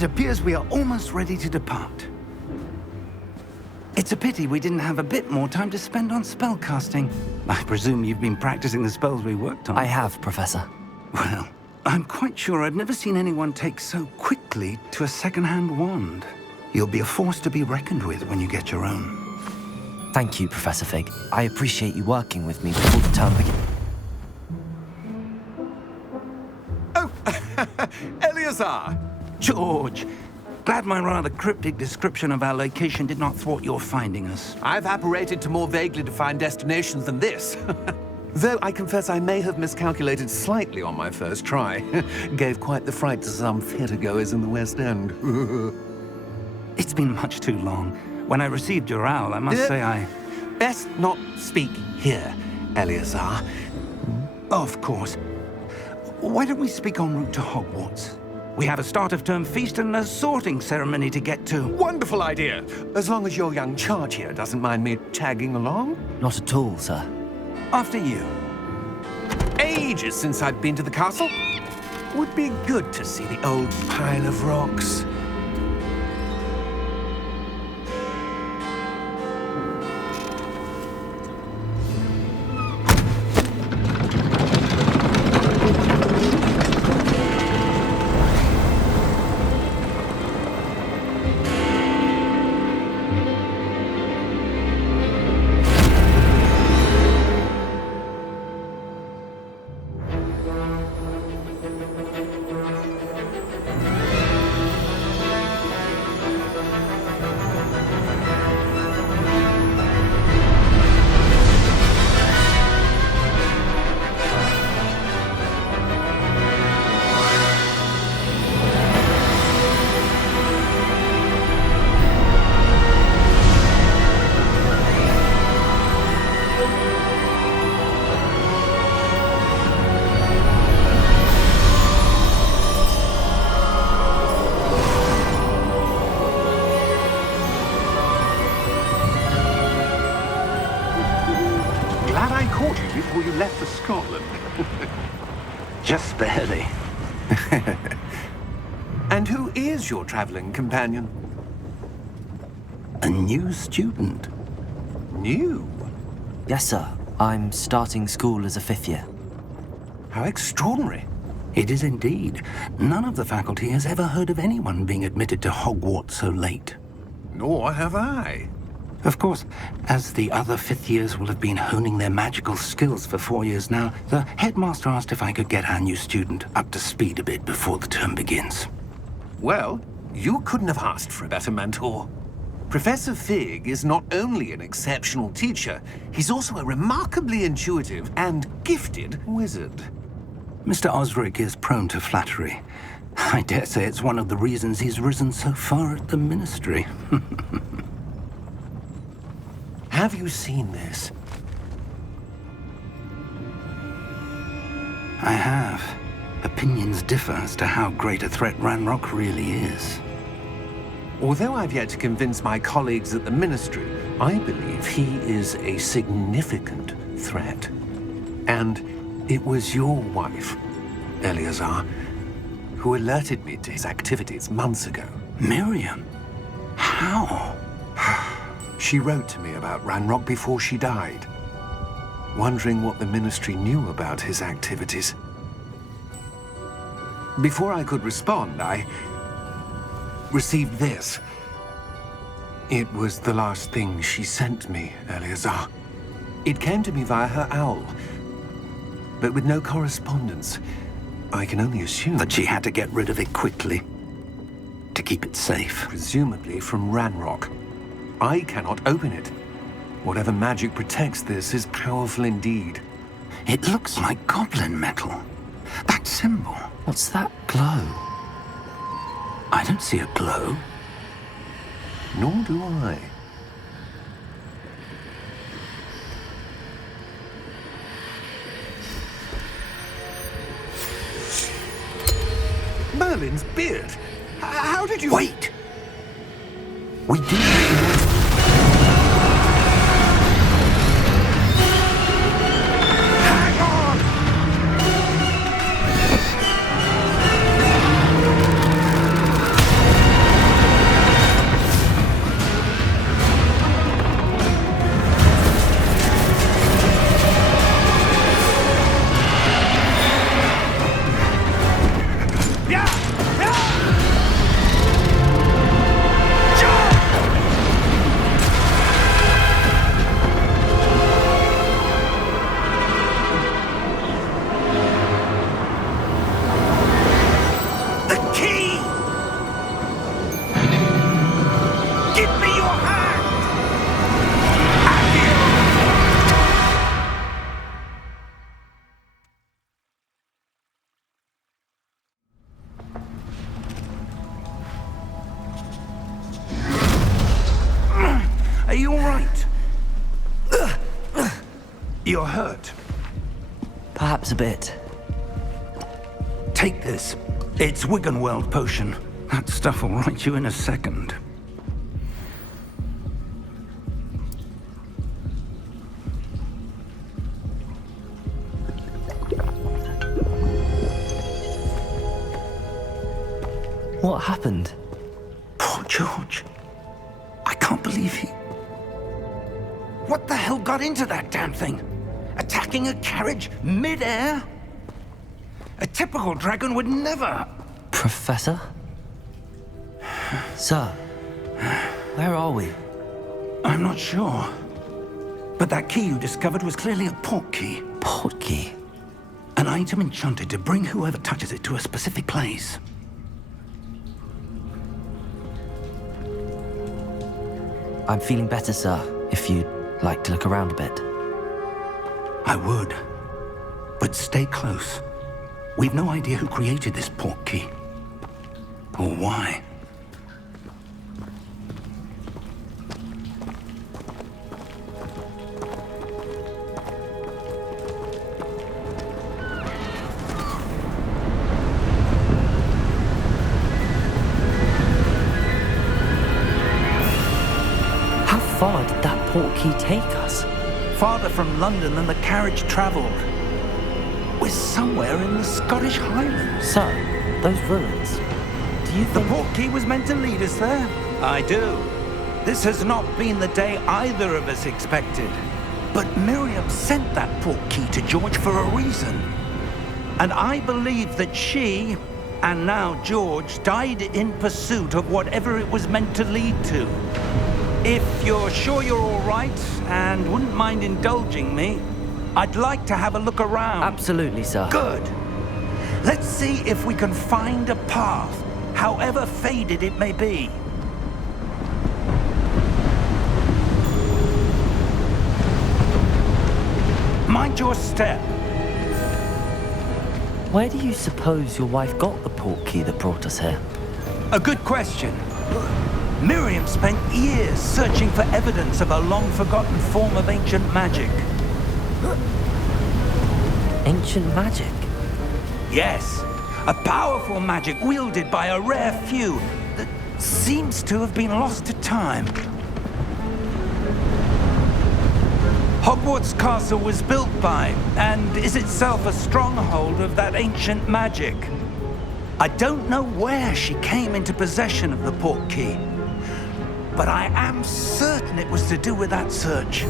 It appears we are almost ready to depart. It's a pity we didn't have a bit more time to spend on spellcasting. I presume you've been practicing the spells we worked on. I have, Professor. Well, I'm quite sure I've never seen anyone take so quickly to a second-hand wand. You'll be a force to be reckoned with when you get your own. Thank you, Professor Fig. I appreciate you working with me before the term begins. Oh, Eleazar! George, glad my rather cryptic description of our location did not thwart your finding us. I've apparated to more vaguely defined destinations than this. Though I confess I may have miscalculated slightly on my first try. Gave quite the fright to some theatre-goers in the West End. It's been much too long. When I received your owl, I must say I... Best not speak here, Eleazar. Of course. Why don't we speak en route to Hogwarts? We have a start-of-term feast and a sorting ceremony to get to. Wonderful idea! As long as your young charge here doesn't mind me tagging along. Not at all, sir. After you. Ages since I've been to the castle. Would be good to see the old pile of rocks. Before you left for Scotland. Just barely. And who is your traveling companion? A new student. New? Yes, sir. I'm starting school as a 5th year. How extraordinary. It is indeed. None of the faculty has ever heard of anyone being admitted to Hogwarts so late. Nor have I. Of course, as the other 5th years will have been honing their magical skills for 4 years now, the headmaster asked if I could get our new student up to speed a bit before the term begins. Well, you couldn't have asked for a better mentor. Professor Fig is not only an exceptional teacher, he's also a remarkably intuitive and gifted wizard. Mr. Osric is prone to flattery. I dare say it's one of the reasons he's risen so far at the ministry. Have you seen this? I have. Opinions differ as to how great a threat Ranrok really is. Although I've yet to convince my colleagues at the Ministry, I believe he is a significant threat. And it was your wife, Eleazar, who alerted me to his activities months ago. Miriam? How? She wrote to me about Ranrok before she died, wondering what the Ministry knew about his activities. Before I could respond, I received this. It was the last thing she sent me, Eleazar. It came to me via her owl, but with no correspondence. I can only assume that she had to get rid of it quickly, to keep it safe. Presumably from Ranrok. I cannot open it. Whatever magic protects this is powerful indeed. It looks like goblin metal. That symbol. What's that glow? I don't see a glow. Nor do I. Merlin's beard. How did you... Wait! We do... Hang on! right. You're hurt. Perhaps a bit. Take this. It's Wiggenweld potion. That stuff will right you in a second. What happened? Poor George. I can't believe he... What the hell got into that damn thing? Attacking a carriage mid-air? A typical dragon would never... Professor? Sir, where are we? I'm not sure. But that key you discovered was clearly a port key. Port key? An item enchanted to bring whoever touches it to a specific place. I'm feeling better, sir, if you'd like to look around a bit. I would. But stay close. We've no idea who created this port key. Or why. How far did that port key take us? Farther from London than the carriage travelled. We're somewhere in the Scottish Highlands. Sir, those ruins. Do you The think... port key was meant to lead us there? I do. This has not been the day either of us expected. But Miriam sent that port key to George for a reason. And I believe that she, and now George, died in pursuit of whatever it was meant to lead to. If you're sure you're all right and wouldn't mind indulging me, I'd like to have a look around. Absolutely, sir. Good. Let's see if we can find a path, however faded it may be. Mind your step. Where do you suppose your wife got the port key that brought us here? A good question. Miriam spent years searching for evidence of a long-forgotten form of ancient magic. Ancient magic? Yes, a powerful magic wielded by a rare few that seems to have been lost to time. Hogwarts Castle was built by, and is itself a stronghold of that ancient magic. I don't know where she came into possession of the port key, but I am certain it was to do with that search.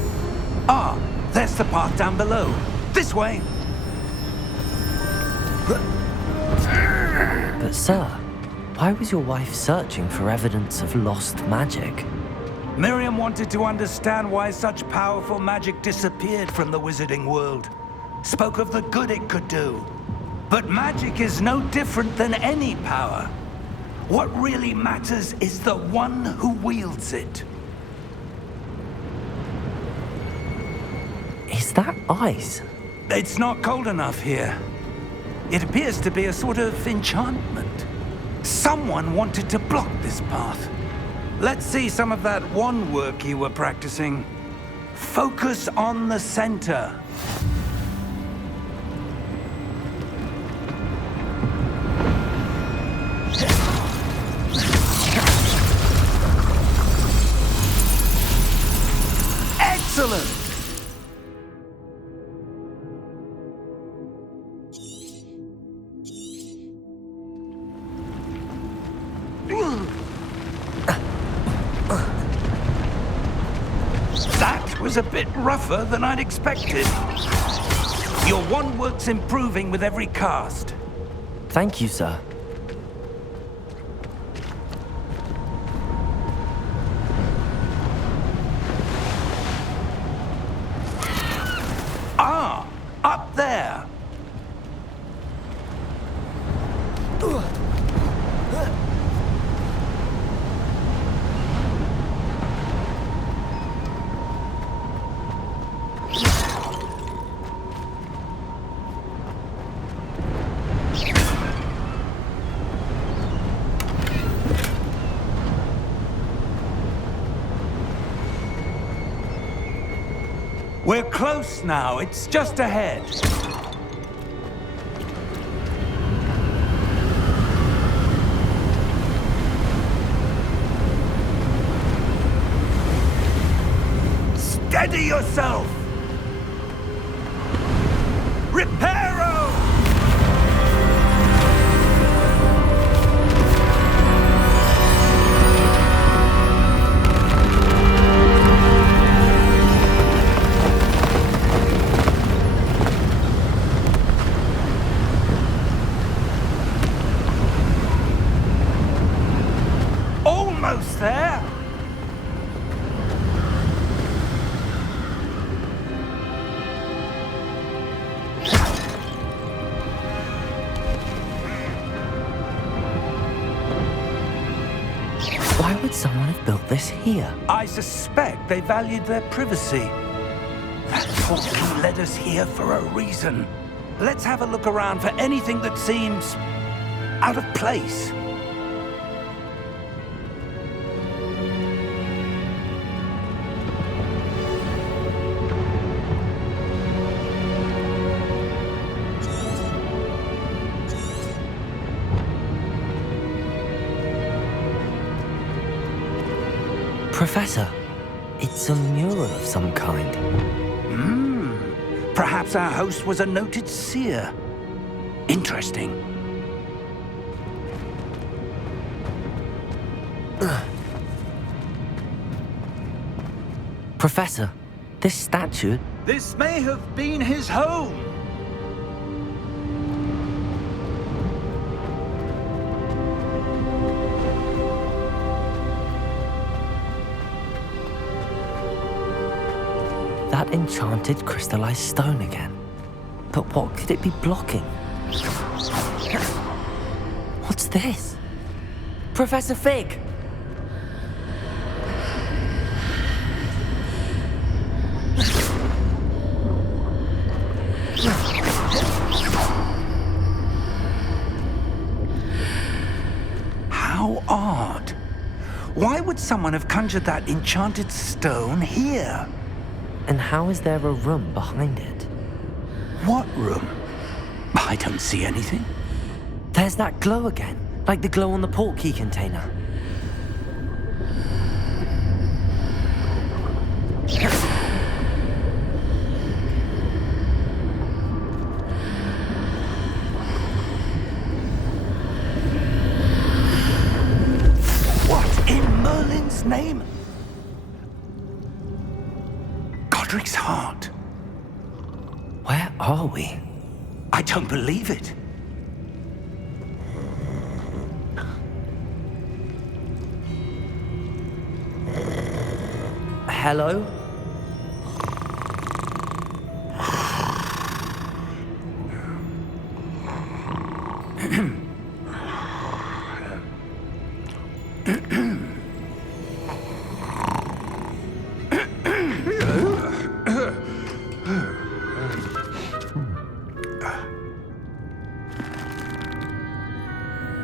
Ah, there's the path down below. This way. But sir, why was your wife searching for evidence of lost magic? Miriam wanted to understand why such powerful magic disappeared from the wizarding world. Spoke of the good it could do. But magic is no different than any power. What really matters is the one who wields it. Is that ice? It's not cold enough here. It appears to be a sort of enchantment. Someone wanted to block this path. Let's see some of that wand work you were practicing. Focus on the center. Excellent! That was a bit rougher than I'd expected. Your wand work's improving with every cast. Thank you, sir. Ah, up there. We're close now. It's just ahead. Steady yourself! Reparo! Almost there! Why would someone have built this here? I suspect they valued their privacy. That portkey led us here for a reason. Let's have a look around for anything that seems out of place. Professor, it's a mural of some kind. Perhaps our host was a noted seer. Interesting. Professor, this statue... This may have been his home. That enchanted crystallized stone again. But what could it be blocking? What's this? Professor Fig! How odd. Why would someone have conjured that enchanted stone here? And how is there a room behind it? What room? I don't see anything. There's that glow again, like the glow on the portkey container. What in Merlin's name? Godric's heart. Where are we? I don't believe it. Hello?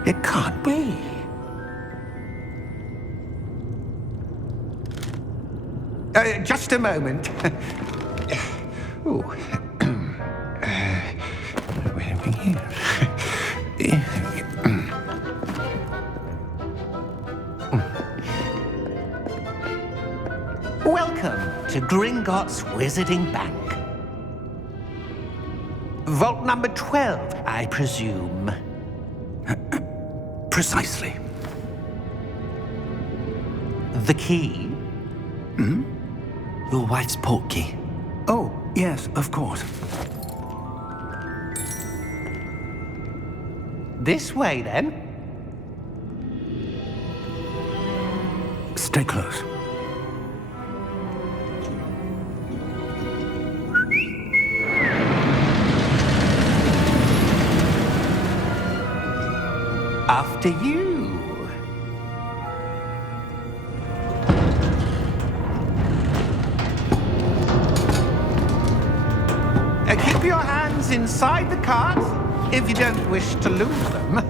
It can't be. Just a moment. Oh. Where are we here? Welcome to Gringotts Wizarding Bank. Vault number 12, I presume. Precisely. The key? Your wife's portkey. Oh, yes, of course. This way, then. Stay close. After you. Keep your hands inside the cart if you don't wish to lose them.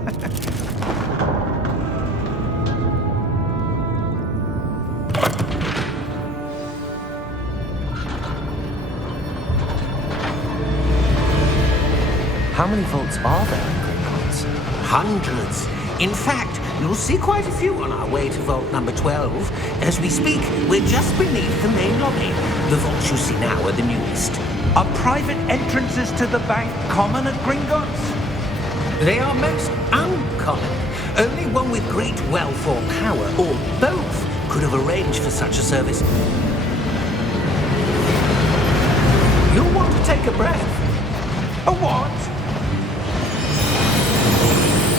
How many vaults are there in Gringotts? Hundreds. In fact, you'll see quite a few on our way to vault number 12. As we speak, we're just beneath the main lobby. The vaults you see now are the newest. Are private entrances to the bank common at Gringotts? They are most uncommon. Only one with great wealth or power, or both, could have arranged for such a service. You'll want to take a breath. A what?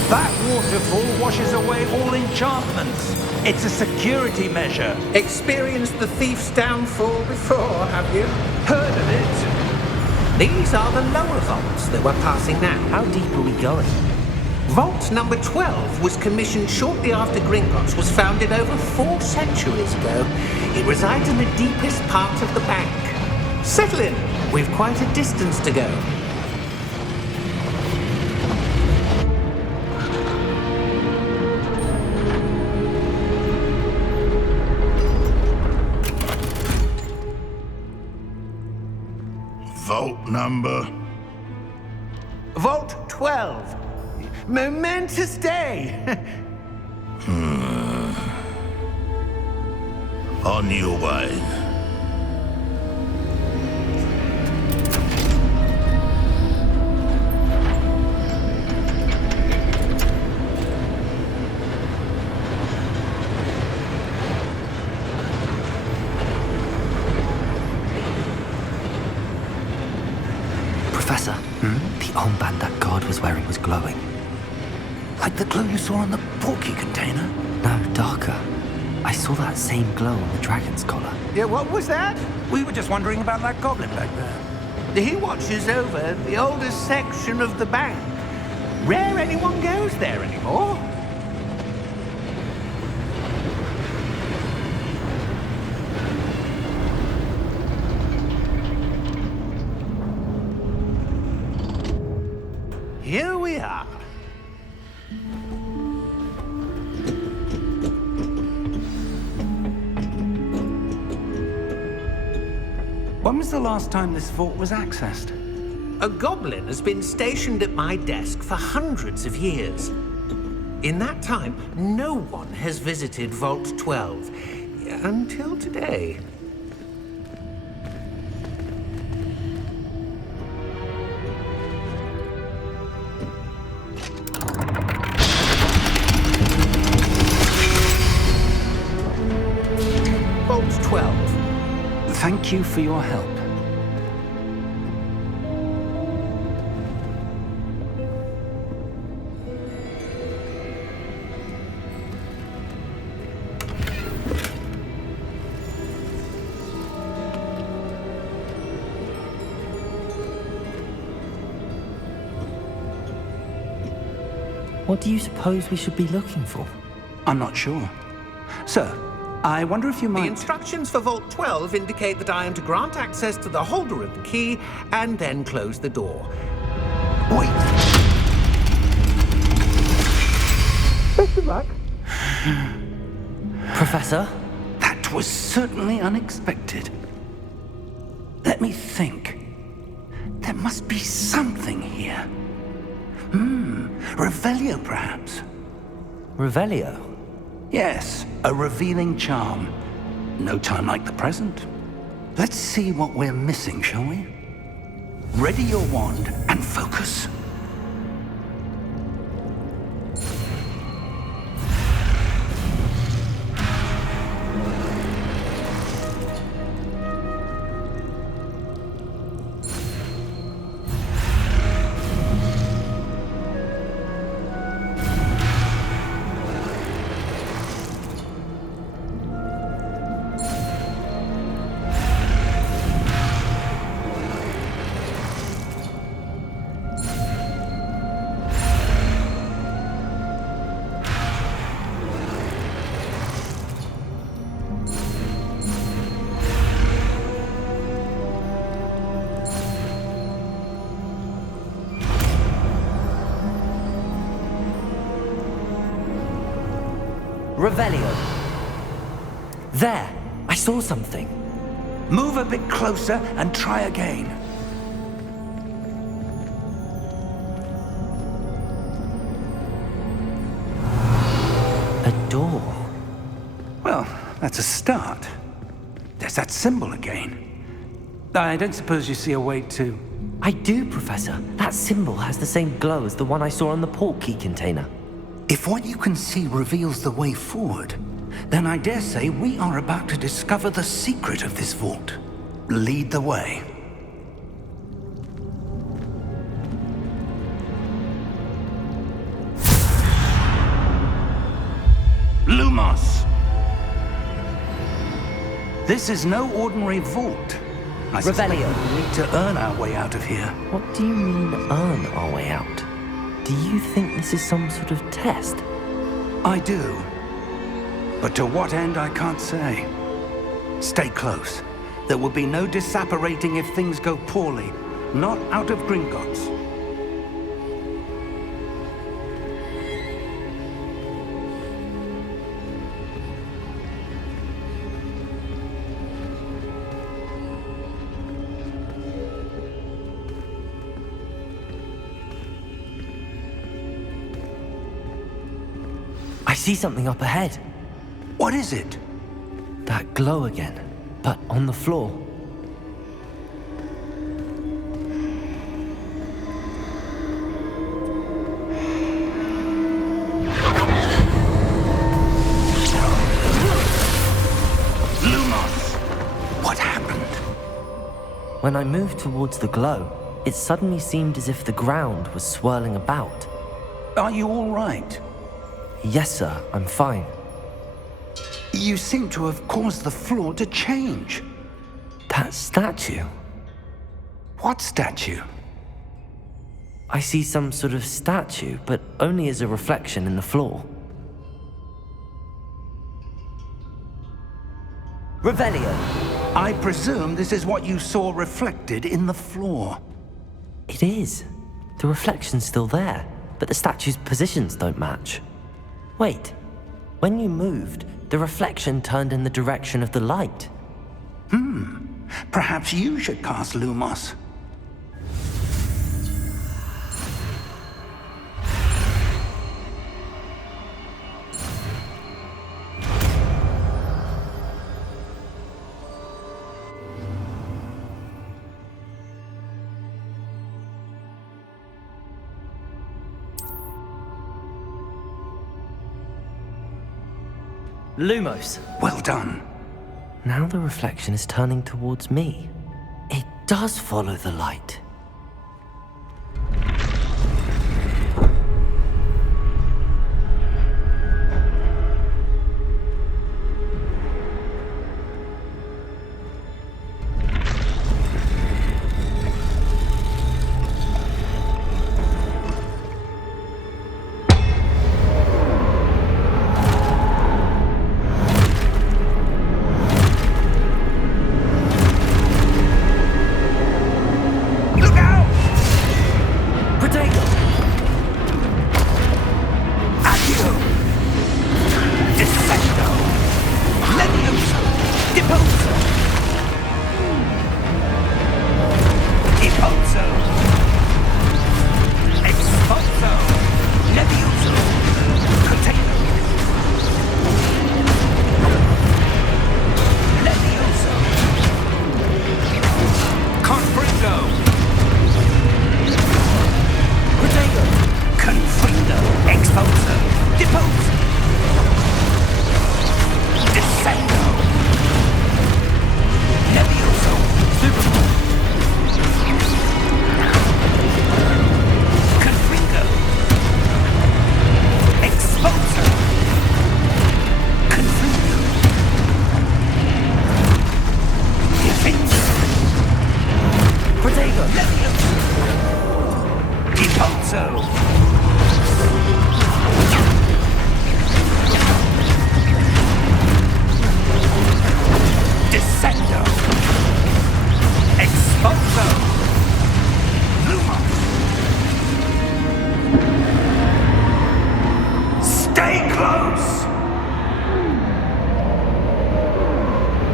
That waterfall washes away all enchantments. It's a security measure. Experienced the thief's downfall before, have you? Heard of it? These are the lower vaults that we're passing now. How deep are we going? Vault number 12 was commissioned shortly after Gringotts was founded over 4 centuries ago. It resides in the deepest part of the bank. Settle in. We've quite a distance to go. Vault number? Vault 12. Momentous day. On your way. Professor, the armband that guard was wearing was glowing. Like the glow you saw on the porky container? No, darker. I saw that same glow on the dragon's collar. Yeah, what was that? We were just wondering about that goblin back there. He watches over the oldest section of the bank. Rare anyone goes there anymore. Here we are. When was the last time this vault was accessed? A goblin has been stationed at my desk for hundreds of years. In that time, no one has visited Vault 12 until today. Vault 12. Thank you for your help. What do you suppose we should be looking for? I'm not sure. Sir, I wonder if you The might... instructions for Vault 12 indicate that I am to grant access to the holder of the key and then close the door. Wait! Best of luck. Professor? That was certainly unexpected. Let me think. There must be something here. Revelio, perhaps? Revelio? Yes, a revealing charm. No time like the present. Let's see what we're missing, shall we? Ready your wand and focus. Revelio. There! I saw something. Move a bit closer and try again. door. Well, that's a start. There's that symbol again. I don't suppose you see a way to... I do, Professor. That symbol has the same glow as the one I saw on the portkey container. If what you can see reveals the way forward, then I dare say we are about to discover the secret of this vault. Lead the way. Lumos! This is no ordinary vault. I suspect Revelio. we need to earn our way out of here. What do you mean, earn our way out? Do you think this is some sort of test? I do. But to what end, I can't say. Stay close. There will be no disapparating if things go poorly. Not out of Gringotts. I see something up ahead. What is it? That glow again, but on the floor. Lumos! What happened? When I moved towards the glow, it suddenly seemed as if the ground was swirling about. Are you all right? Yes, sir, I'm fine. You seem to have caused the floor to change. That statue? What statue? I see some sort of statue, but only as a reflection in the floor. Revelio. I presume this is what you saw reflected in the floor. It is. The reflection's still there, but the statue's positions don't match. Wait. When you moved, the reflection turned in the direction of the light. Perhaps you should cast Lumos. Lumos. Well done. Now the reflection is turning towards me. It does follow the light.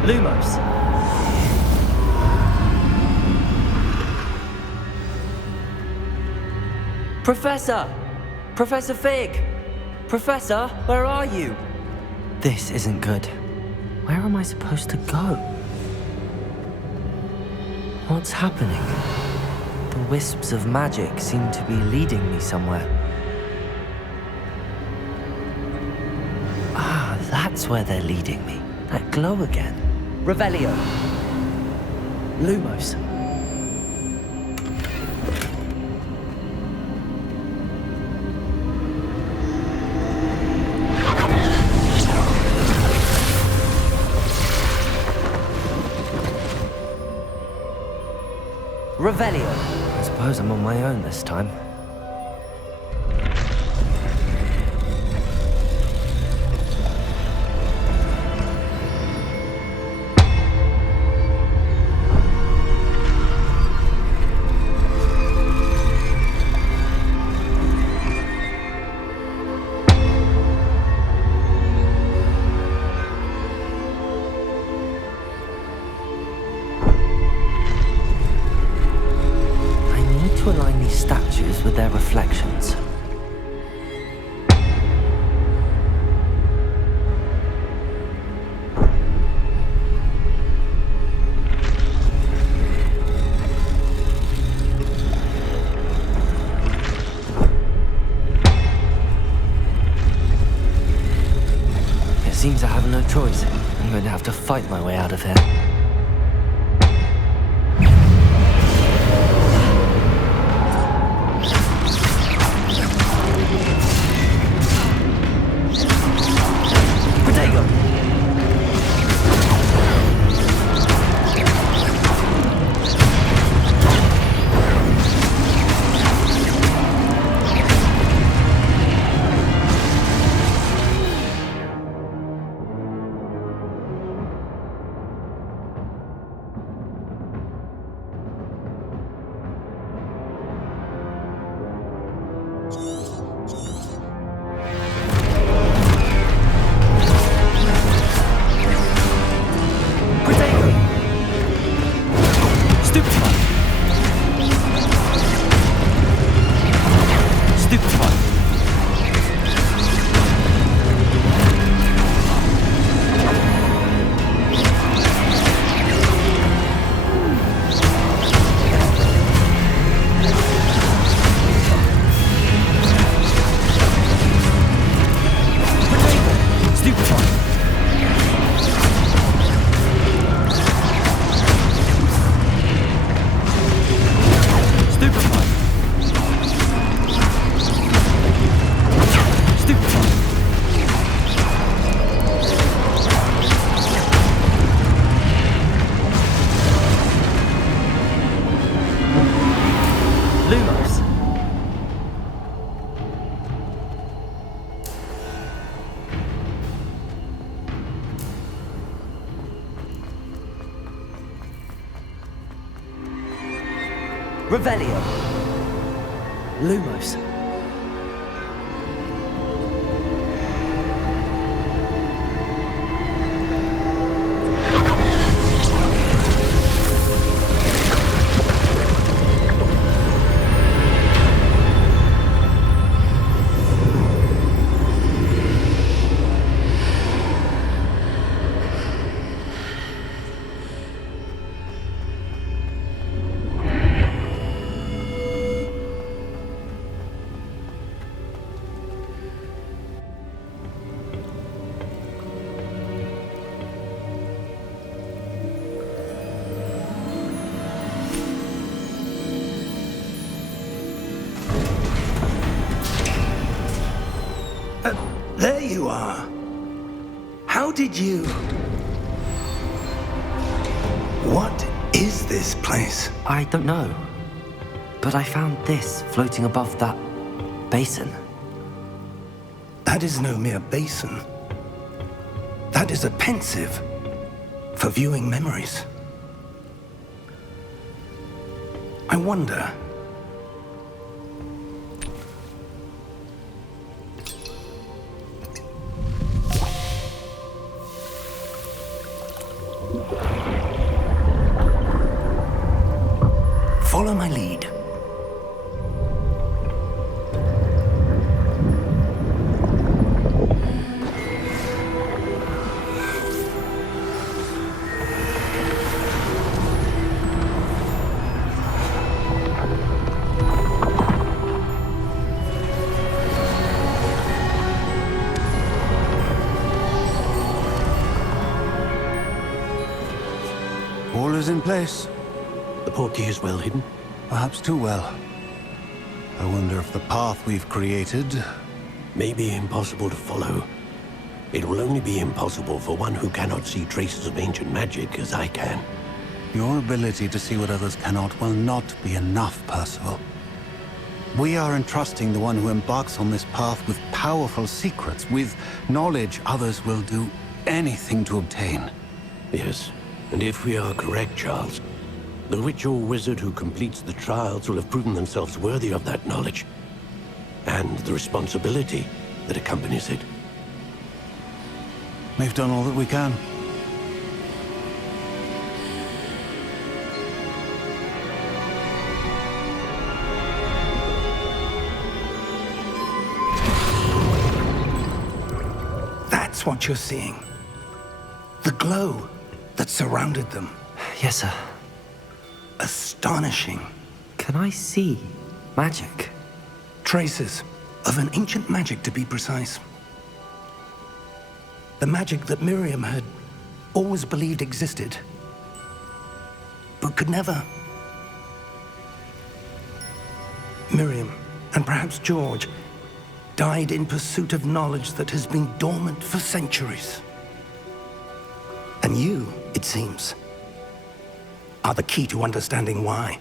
Lumos. Professor! Professor Fig! Professor, where are you? This isn't good. Where am I supposed to go? What's happening? The wisps of magic seem to be leading me somewhere. Ah, that's where they're leading me. That glow again. Revelio. Lumos. Revelio. I suppose I'm on my own this time. To align these statues with their reflections. It seems I have no choice. I'm going to have to fight my way out of here. Revelio. Lumos. There you are. How did you... What is this place? I don't know. But I found this floating above that basin. That is no mere basin. That is a pensive for viewing memories. I wonder... Follow my lead. place. The portkey is well hidden? Perhaps too well. I wonder if the path we've created... May be impossible to follow. It will only be impossible for one who cannot see traces of ancient magic as I can. Your ability to see what others cannot will not be enough, Percival. We are entrusting the one who embarks on this path with powerful secrets, with knowledge others will do anything to obtain. Yes, and if we are correct, Charles, the witch or wizard who completes the trials will have proven themselves worthy of that knowledge, and the responsibility that accompanies it. We've done all that we can. That's what you're seeing. The glow that surrounded them. Yes, sir. Astonishing. Can I see magic? Traces of an ancient magic, to be precise. The magic that Miriam had always believed existed, but could never. Miriam, and perhaps George, died in pursuit of knowledge that has been dormant for centuries. And you, it seems, are the key to understanding why.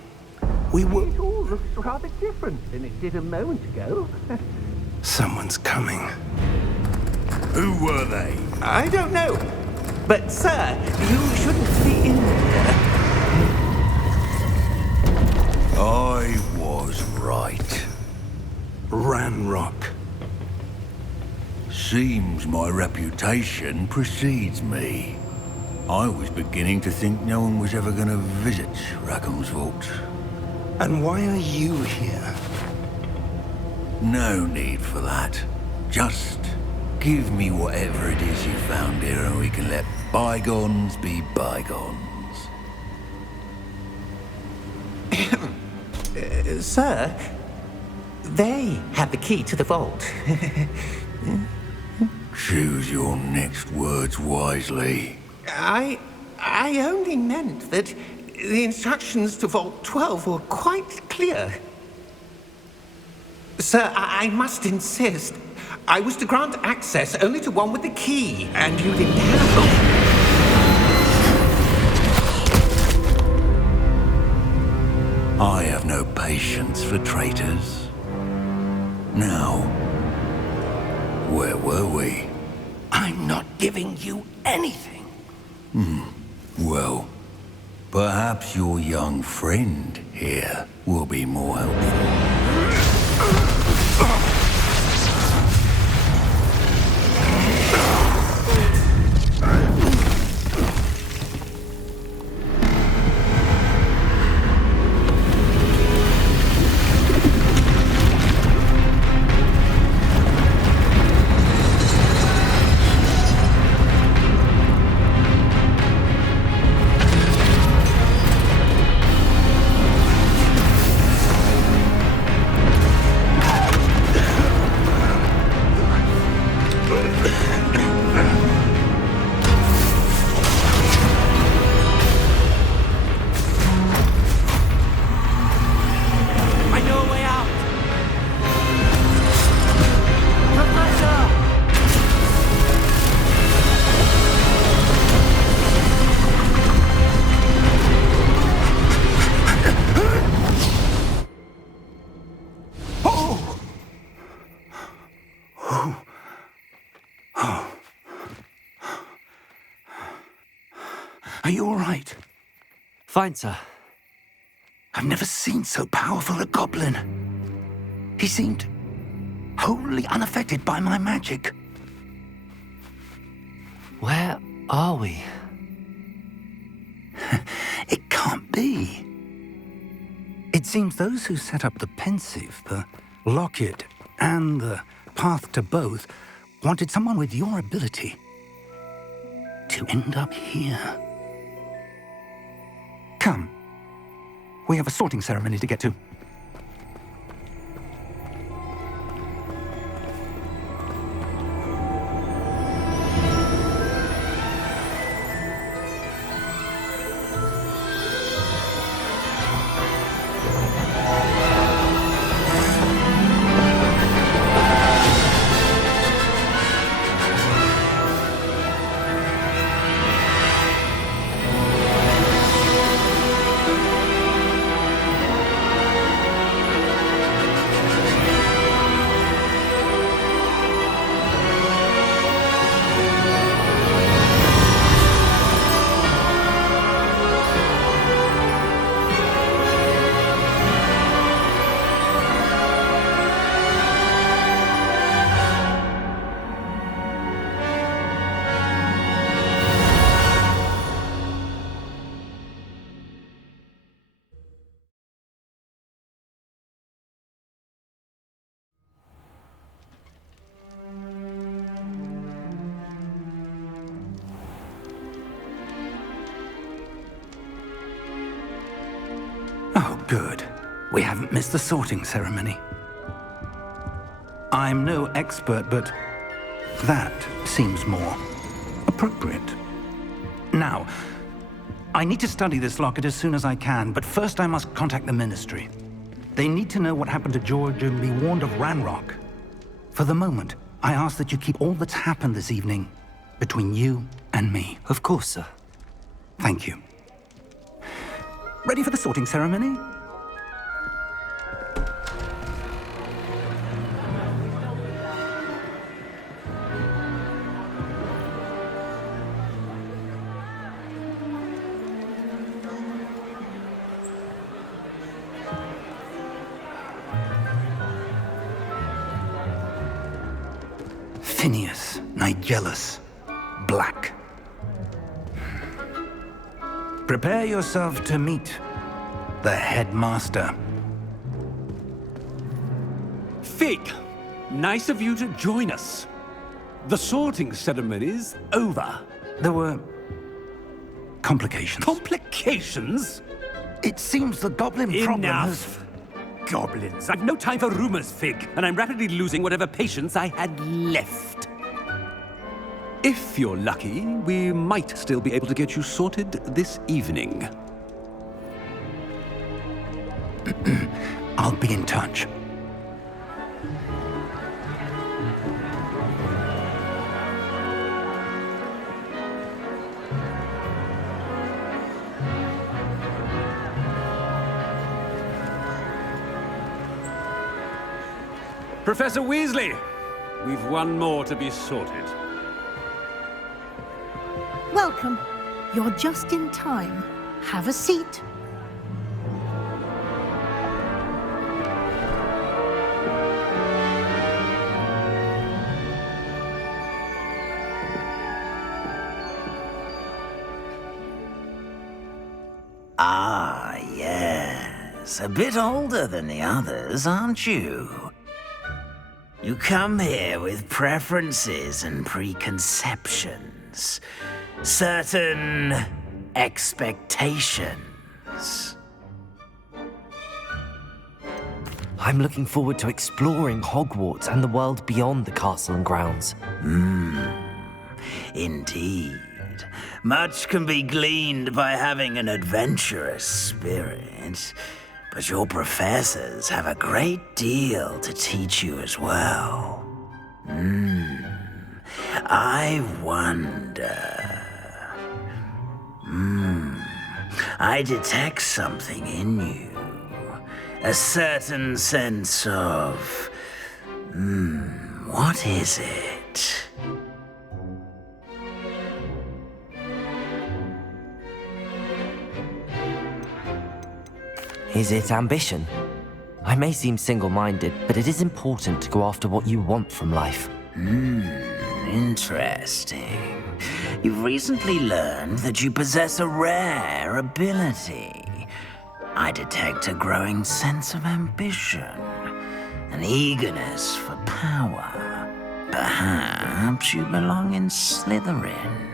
We were... It all looks rather different than it did a moment ago. Someone's coming. Who were they? I don't know. But, sir, you shouldn't be in here. I was right. Ranrok. Seems my reputation precedes me. I was beginning to think no one was ever going to visit Rackham's vault. And why are you here? No need for that. Just give me whatever it is you found here and we can let bygones be bygones. Sir, they have the key to the vault. Choose your next words wisely. I only meant that the instructions to Vault 12 were quite clear. Sir, I must insist. I was to grant access only to one with the key, and you didn't have them. I have no patience for traitors. Now, where were we? I'm not giving you anything. Well, perhaps your young friend here will be more helpful. Are you all right? Fine, sir. I've never seen so powerful a goblin. He seemed wholly unaffected by my magic. Where are we? It can't be. It seems those who set up the pensive, the locket, and the path to both wanted someone with your ability to end up here. Come. We have a sorting ceremony to get to. Oh, good. We haven't missed the sorting ceremony. I'm no expert, but that seems more appropriate. Now, I need to study this locket as soon as I can, but first I must contact the Ministry. They need to know what happened to George and be warned of Ranrok. For the moment, I ask that you keep all that's happened this evening between you and me. Of course, sir. Thank you. Ready for the sorting ceremony? Phineas, Nigellus, Black. Prepare yourself to meet the headmaster. Fig, nice of you to join us. The sorting ceremony's over. There were complications. Complications? It seems the goblin problem has... Enough! Goblins. I've no time for rumors, Fig, and I'm rapidly losing whatever patience I had left. If you're lucky, we might still be able to get you sorted this evening. I'll be in touch. Professor Weasley, we've one more to be sorted. Welcome. You're just in time. Have a seat. Ah, yes. A bit older than the others, aren't you? You come here with preferences and preconceptions. Certain expectations. I'm looking forward to exploring Hogwarts and the world beyond the castle and grounds. Indeed. Much can be gleaned by having an adventurous spirit, but your professors have a great deal to teach you as well. I wonder... I detect something in you. A certain sense of... what is it? Is it ambition? I may seem single-minded, but it is important to go after what you want from life. Interesting. You've recently learned that you possess a rare ability. I detect a growing sense of ambition, an eagerness for power. Perhaps you belong in Slytherin.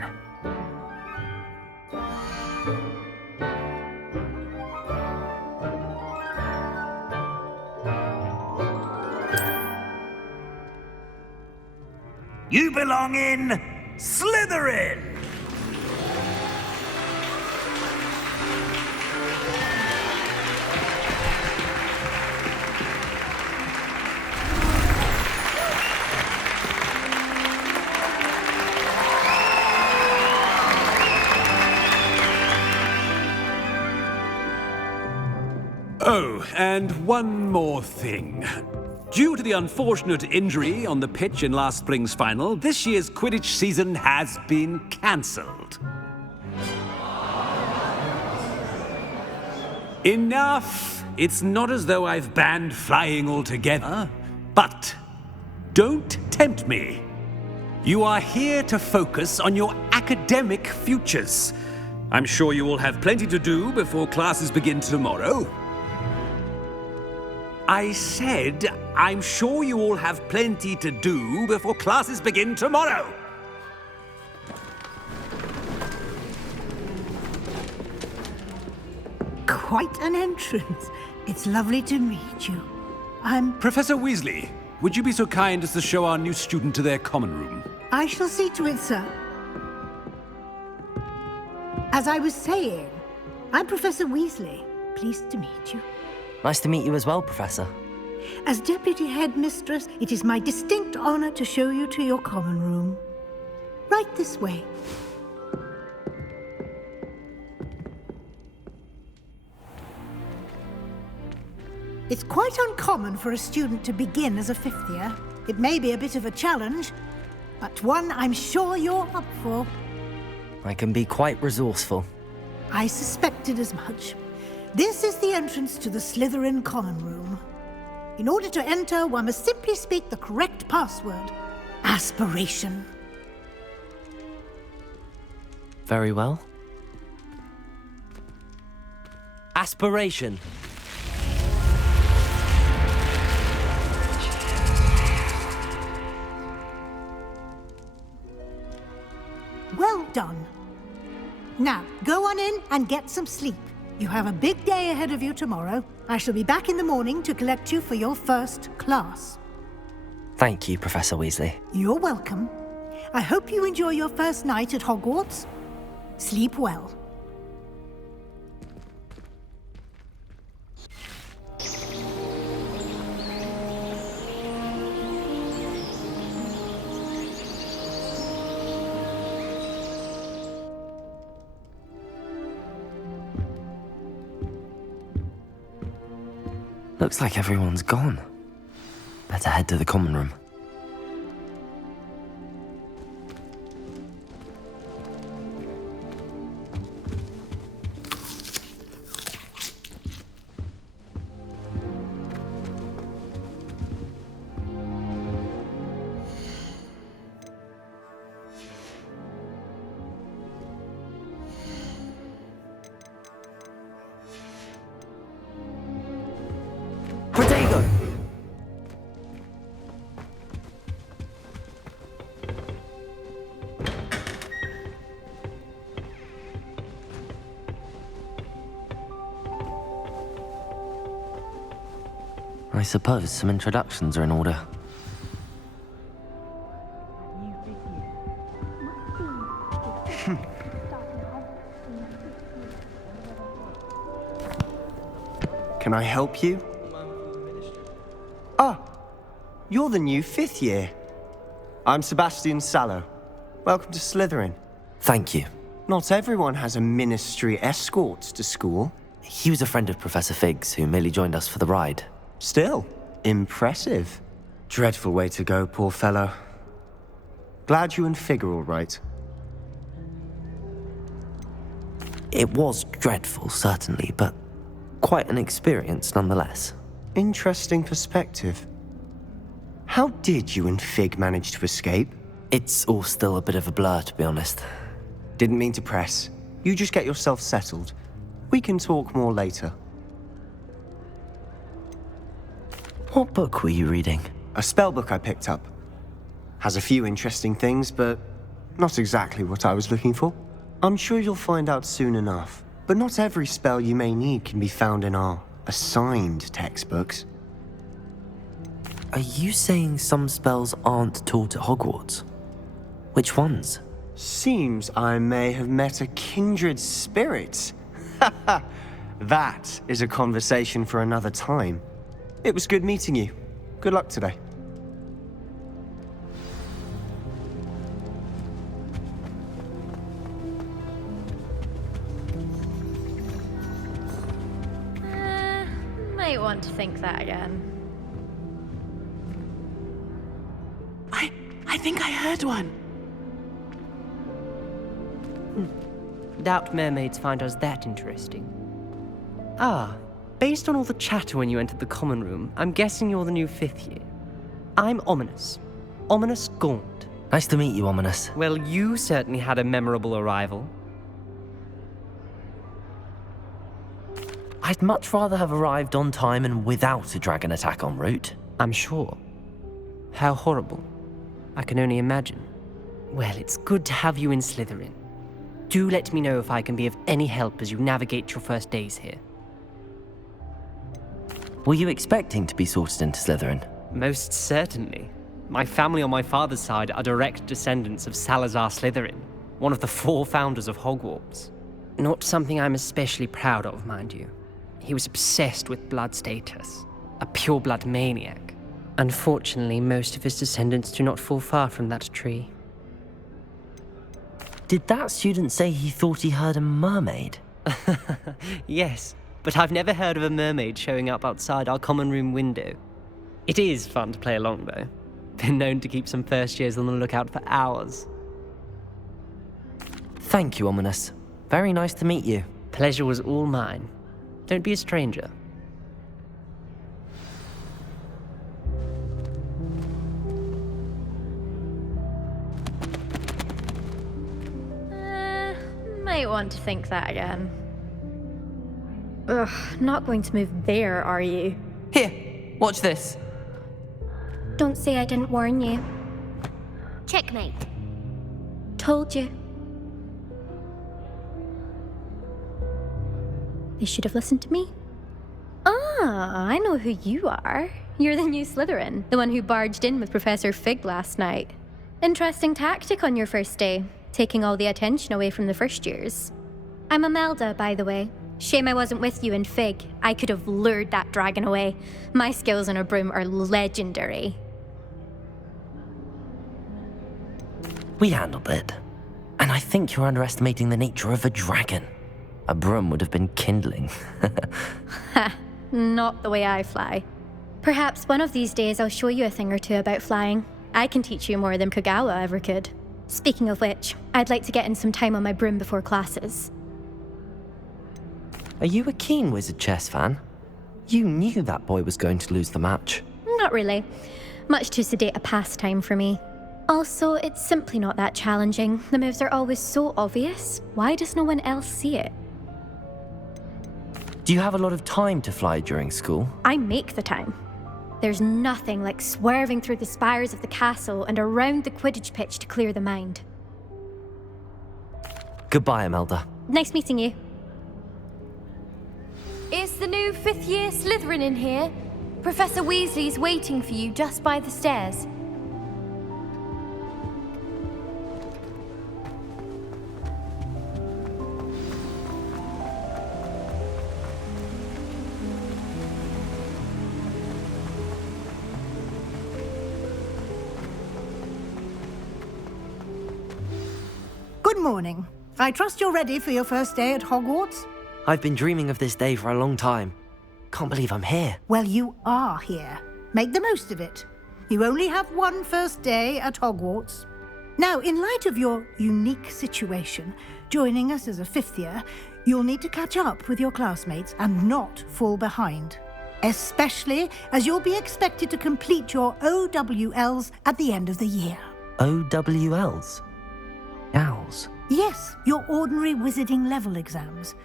You belong in Slytherin! Oh, and one more thing. Due to the unfortunate injury on the pitch in last spring's final, this year's Quidditch season has been cancelled. Enough! It's not as though I've banned flying altogether, but don't tempt me. You are here to focus on your academic futures. I'm sure you will have plenty to do before classes begin tomorrow. I said, I'm sure you all have plenty to do before classes begin tomorrow. Quite an entrance. It's lovely to meet you. Professor Weasley, would you be so kind as to show our new student to their common room? I shall see to it, sir. As I was saying, I'm Professor Weasley. Pleased to meet you. Nice to meet you as well, Professor. As Deputy Headmistress, it is my distinct honor to show you to your common room. Right this way. It's quite uncommon for a student to begin as a fifth year. It may be a bit of a challenge, but one I'm sure you're up for. I can be quite resourceful. I suspected as much. This is the entrance to the Slytherin common room. In order to enter, one must simply speak the correct password. Aspiration. Very well. Aspiration. Well done. Now, go on in and get some sleep. You have a big day ahead of you tomorrow. I shall be back in the morning to collect you for your first class. Thank you, Professor Weasley. You're welcome. I hope you enjoy your first night at Hogwarts. Sleep well. Looks like everyone's gone. Better head to the common room. I suppose some introductions are in order. Can I help you? Ah, you're the new fifth year. I'm Sebastian Sallow. Welcome to Slytherin. Thank you. Not everyone has a ministry escort to school. He was a friend of Professor Figgs, who merely joined us for the ride. Still, impressive. Dreadful way to go, poor fellow. Glad you and Fig are all right. It was dreadful, certainly, but quite an experience nonetheless. Interesting perspective. How did you and Fig manage to escape? It's all still a bit of a blur, to be honest. Didn't mean to press. You just get yourself settled. We can talk more later. What book were you reading? A spell book I picked up. Has a few interesting things, but not exactly what I was looking for. I'm sure you'll find out soon enough. But not every spell you may need can be found in our assigned textbooks. Are you saying some spells aren't taught at Hogwarts? Which ones? Seems I may have met a kindred spirit. That is a conversation for another time. It was good meeting you. Good luck today. Might want to think that again. I think I heard one. Doubt mermaids find us that interesting. Ah, based on all the chatter when you entered the common room, I'm guessing you're the new fifth year. I'm Ominous. Ominous Gaunt. Nice to meet you, Ominous. Well, you certainly had a memorable arrival. I'd much rather have arrived on time and without a dragon attack en route. I'm sure. How horrible. I can only imagine. Well, it's good to have you in Slytherin. Do let me know if I can be of any help as you navigate your first days here. Were you expecting to be sorted into Slytherin? Most certainly. My family on my father's side are direct descendants of Salazar Slytherin, one of the 4 founders of Hogwarts. Not something I'm especially proud of, mind you. He was obsessed with blood status, a pure-blood maniac. Unfortunately, most of his descendants do not fall far from that tree. Did that student say he thought he heard a mermaid? Yes, but I've never heard of a mermaid showing up outside our common room window. It is fun to play along, though. Been known to keep some first years on the lookout for hours. Thank you, Ominous. Very nice to meet you. Pleasure was all mine. Don't be a stranger. Might want to think that again. Ugh, not going to move there, are you? Here, watch this. Don't say I didn't warn you. Checkmate. Told you. They should have listened to me. Ah, I know who you are. You're the new Slytherin, the one who barged in with Professor Fig last night. Interesting tactic on your first day, taking all the attention away from the first years. I'm Imelda, by the way. Shame I wasn't with you in Fig. I could have lured that dragon away. My skills on a broom are legendary. We handled it. And I think you're underestimating the nature of a dragon. A broom would have been kindling. Ha, not the way I fly. Perhaps one of these days I'll show you a thing or two about flying. I can teach you more than Kagawa ever could. Speaking of which, I'd like to get in some time on my broom before classes. Are you a keen Wizard Chess fan? You knew that boy was going to lose the match. Not really. Much too sedate a pastime for me. Also, it's simply not that challenging. The moves are always so obvious. Why does no one else see it? Do you have a lot of time to fly during school? I make the time. There's nothing like swerving through the spires of the castle and around the Quidditch pitch to clear the mind. Goodbye, Imelda. Nice meeting you. Is the new 5th year Slytherin in here? Professor Weasley's waiting for you just by the stairs. Good morning. I trust you're ready for your first day at Hogwarts? I've been dreaming of this day for a long time. Can't believe I'm here. Well, you are here. Make the most of it. You only have one first day at Hogwarts. Now, in light of your unique situation, joining us as a 5th year, you'll need to catch up with your classmates and not fall behind. Especially as you'll be expected to complete your OWLs at the end of the year. OWLs? Owls? Yes, your ordinary wizarding level exams.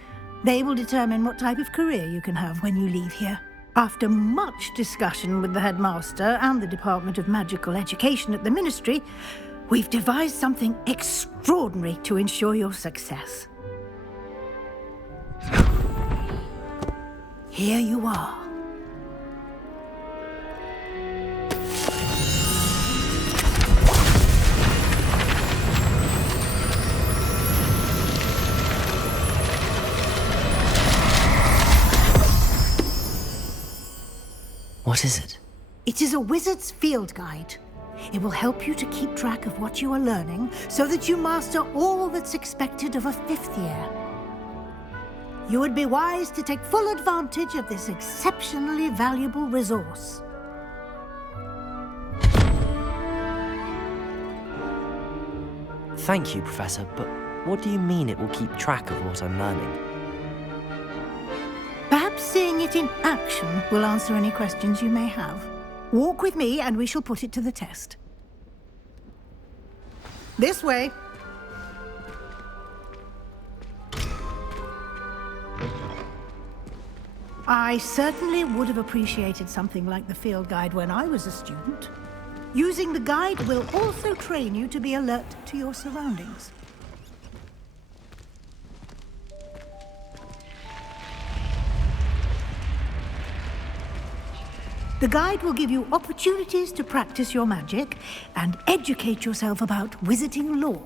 They will determine what type of career you can have when you leave here. After much discussion with the headmaster and the Department of Magical Education at the Ministry, we've devised something extraordinary to ensure your success. Here you are. What is it? It is a wizard's field guide. It will help you to keep track of what you are learning so that you master all that's expected of a 5th year. You would be wise to take full advantage of this exceptionally valuable resource. Thank you, Professor, but what do you mean it will keep track of what I'm learning? Perhaps seeing it in action will answer any questions you may have. Walk with me and we shall put it to the test. This way. I certainly would have appreciated something like the field guide when I was a student. Using the guide will also train you to be alert to your surroundings. The guide will give you opportunities to practice your magic and educate yourself about wizarding lore.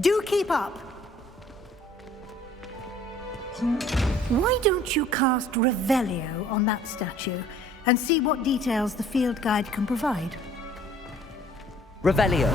Do keep up! Why don't you cast Revelio on that statue and see what details the field guide can provide? Revelio.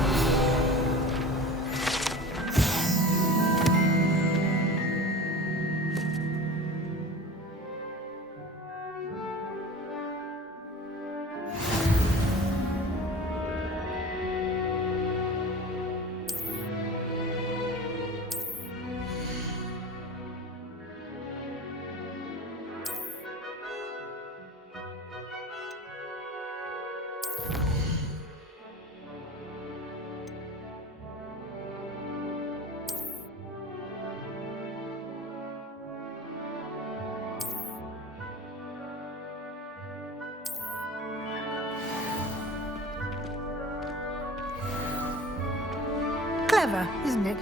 Clever, isn't it?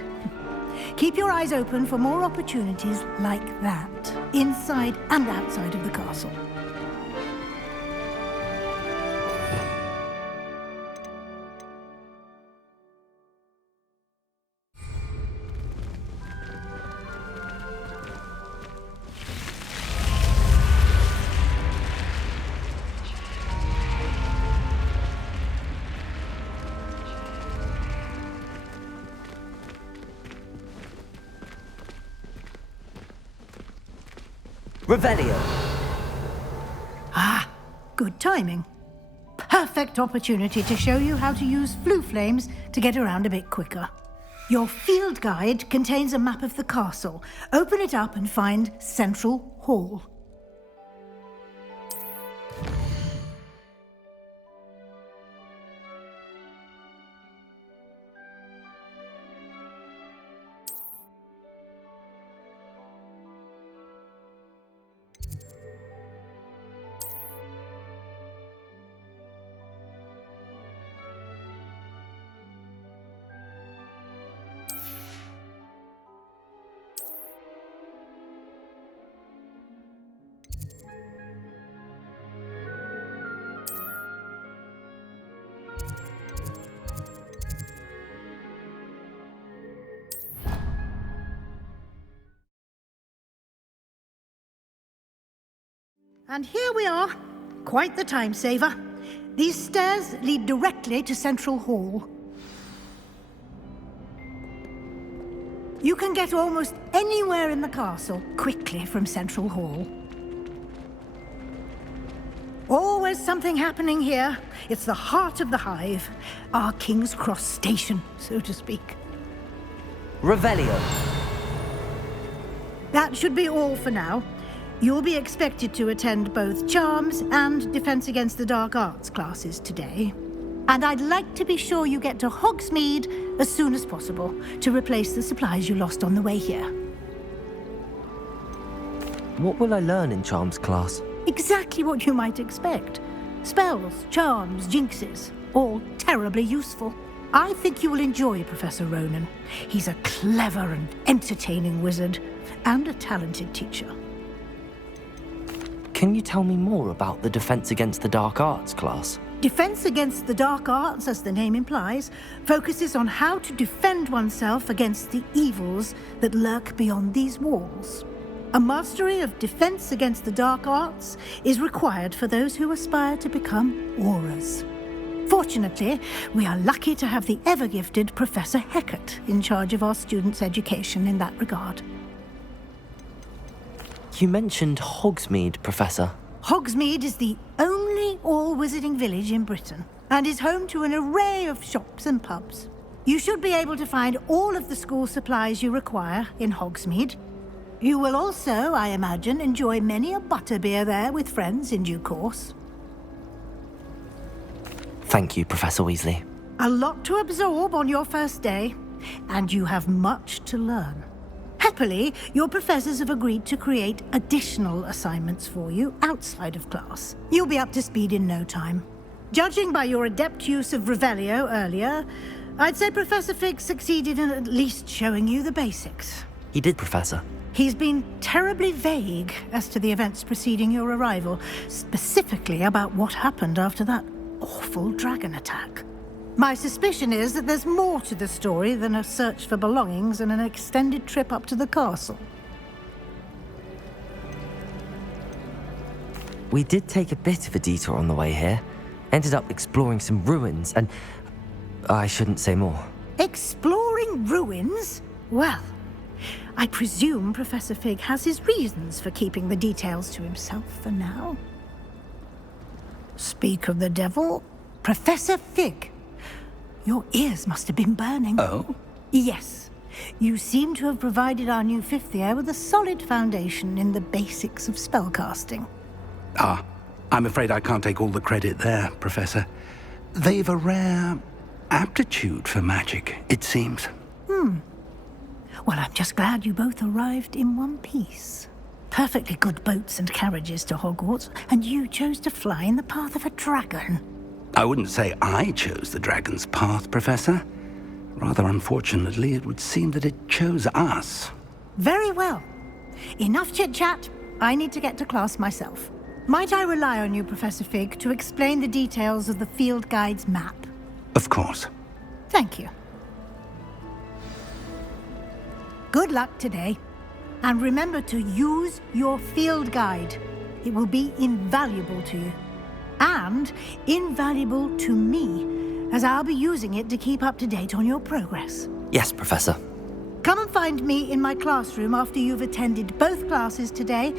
Keep your eyes open for more opportunities like that, inside and outside of the castle. Revelio. Ah, good timing. Perfect opportunity to show you how to use flue flames to get around a bit quicker. Your field guide contains a map of the castle. Open it up and find Central Hall. And here we are. Quite the time saver. These stairs lead directly to Central Hall. You can get almost anywhere in the castle quickly from Central Hall. Always something happening here. It's the heart of the hive. Our King's Cross station, so to speak. Revelio. That should be all for now. You'll be expected to attend both Charms and Defense Against the Dark Arts classes today. And I'd like to be sure you get to Hogsmeade as soon as possible to replace the supplies you lost on the way here. What will I learn in Charms class? Exactly what you might expect. Spells, charms, jinxes, all terribly useful. I think you will enjoy Professor Ronan. He's a clever and entertaining wizard, and a talented teacher. Can you tell me more about the Defense Against the Dark Arts class? Defense Against the Dark Arts, as the name implies, focuses on how to defend oneself against the evils that lurk beyond these walls. A mastery of Defense Against the Dark Arts is required for those who aspire to become Aurors. Fortunately, we are lucky to have the ever-gifted Professor Hecat in charge of our students' education in that regard. You mentioned Hogsmeade, Professor. Hogsmeade is the only all-wizarding village in Britain and is home to an array of shops and pubs. You should be able to find all of the school supplies you require in Hogsmeade. You will also, I imagine, enjoy many a butterbeer there with friends in due course. Thank you, Professor Weasley. A lot to absorb on your first day, and you have much to learn. Happily, your professors have agreed to create additional assignments for you outside of class. You'll be up to speed in no time. Judging by your adept use of Revelio earlier, I'd say Professor Fig succeeded in at least showing you the basics. He did, Professor. He's been terribly vague as to the events preceding your arrival, specifically about what happened after that awful dragon attack. My suspicion is that there's more to the story than a search for belongings and an extended trip up to the castle. We did take a bit of a detour on the way here. Ended up exploring some ruins and... I shouldn't say more. Exploring ruins? Well, I presume Professor Fig has his reasons for keeping the details to himself for now. Speak of the devil, Professor Fig. Your ears must have been burning. Oh? Yes. You seem to have provided our new fifth year with a solid foundation in the basics of spellcasting. Ah, I'm afraid I can't take all the credit there, Professor. They've a rare aptitude for magic, it seems. Well, I'm just glad you both arrived in one piece. Perfectly good boats and carriages to Hogwarts, and you chose to fly in the path of a dragon. I wouldn't say I chose the dragon's path, Professor. Rather unfortunately, it would seem that it chose us. Very well. Enough chit-chat. I need to get to class myself. Might I rely on you, Professor Fig, to explain the details of the field guide's map? Of course. Thank you. Good luck today. And remember to use your field guide. It will be invaluable to you. And invaluable to me, as I'll be using it to keep up to date on your progress. Yes, Professor. Come and find me in my classroom after you've attended both classes today,